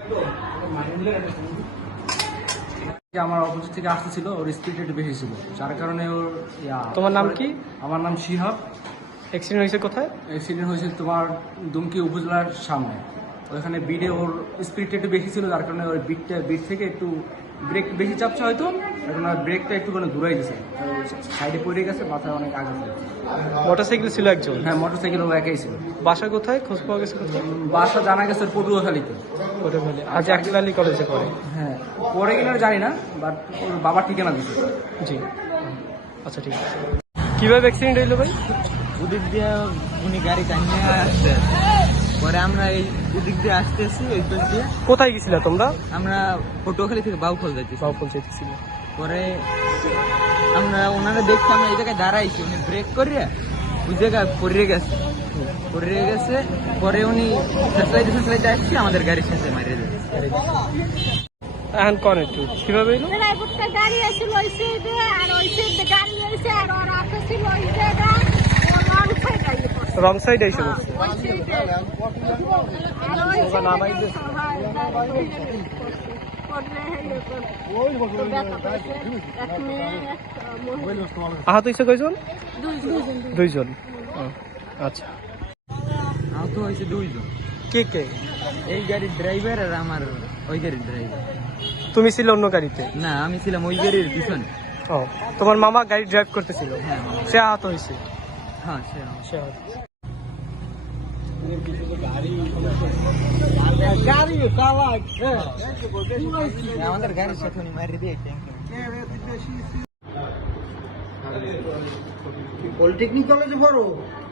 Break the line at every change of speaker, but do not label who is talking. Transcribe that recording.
আমার অপোজিট থেকে আসতেছিল, ওর স্পিড একটু বেশি ছিল, যার কারণে ওর
তোমার নাম কি?
আমার নাম শিহাব।
অ্যাক্সিডেন্ট হয়েছে কোথায়?
অ্যাক্সিডেন্ট হয়েছে তোমার দুমকি উপজেলার সামনে। ওইখানে বিটে ওর স্পিডটা একটু বেশি ছিল, যার কারণে ওর বিট থেকে একটু ব্রেক বেশি চাপছে হয়তো, এখন ব্রেকটা একটু মানে দূরাই গেছে, সাইডে পড়ে গেছে, মাথায় অনেক আঘাত হয়েছে।
মোটরসাইকেল ছিল একজন?
হ্যাঁ, মোটরসাইকেল ও একাই ছিল।
বাসা কোথায় খোঁজ পাওয়া গেছে কোথায়?
বাসা জানা গেছে ওর পটুয়াখালীতে।
পটুয়াখালী। আজ আকিল আলী কলেজে পড়ে?
হ্যাঁ, পরে কিনা জানি না, বাট ওর বাবার ঠিকানা দিচ্ছে।
জি, আচ্ছা ঠিক আছে। কিভাবে অ্যাক্সিডেন্ট হইলো ভাই?
ওদিক দিয়ে উনি গাড়ি টানিয়ে আসছে, পরে আমরা এই ওদিক দিয়ে আসতেছি, ওই পাশ দিয়ে।
কোথায় গেছিলা তোমরা?
আমরা পটুয়াখালী থেকে বাউফল যাচ্ছি।
বাউফল যেতেছিল।
পরে আমরা ওনারা দেখছি আমরা এই জায়গায় দাঁড়াইছি, উনি ব্রেক করে ওই জায়গায় পড়ে গেছে। পরে উনি ফেসলাইতে আসছি, আমাদের গাড়ির সাথে মারিয়ে দিয়েছে।
এখন কোন একটু কিভাবে হইলো?
গাড়ি আসছিল ওই সাইডে, আর ওই সাইডে গাড়ি এসে আর ওর হাতে ছিল ওই জায়গা,
রং সাইড এসে বলছে। আহত হয়েছে কয়জন? দুইজন। আচ্ছা,
আহত হয়েছে দুইজন।
কে কে?
এই গাড়ির ড্রাইভার আর আমার ওই গাড়ির ড্রাইভার।
তুমি ছিলে অন্য গাড়িতে?
না, আমি ছিলাম ওই গাড়ির পিছনে।
ও, তোমার মামা গাড়ি ড্রাইভ করতেছিল?
হ্যাঁ,
সে আহত হয়েছে?
হ্যাঁ,
সে আহত।
আমাদের গাড়ির সাথে উনি মারিয়ে দিয়ে
পলিটেকনিক কলেজে পড়ো?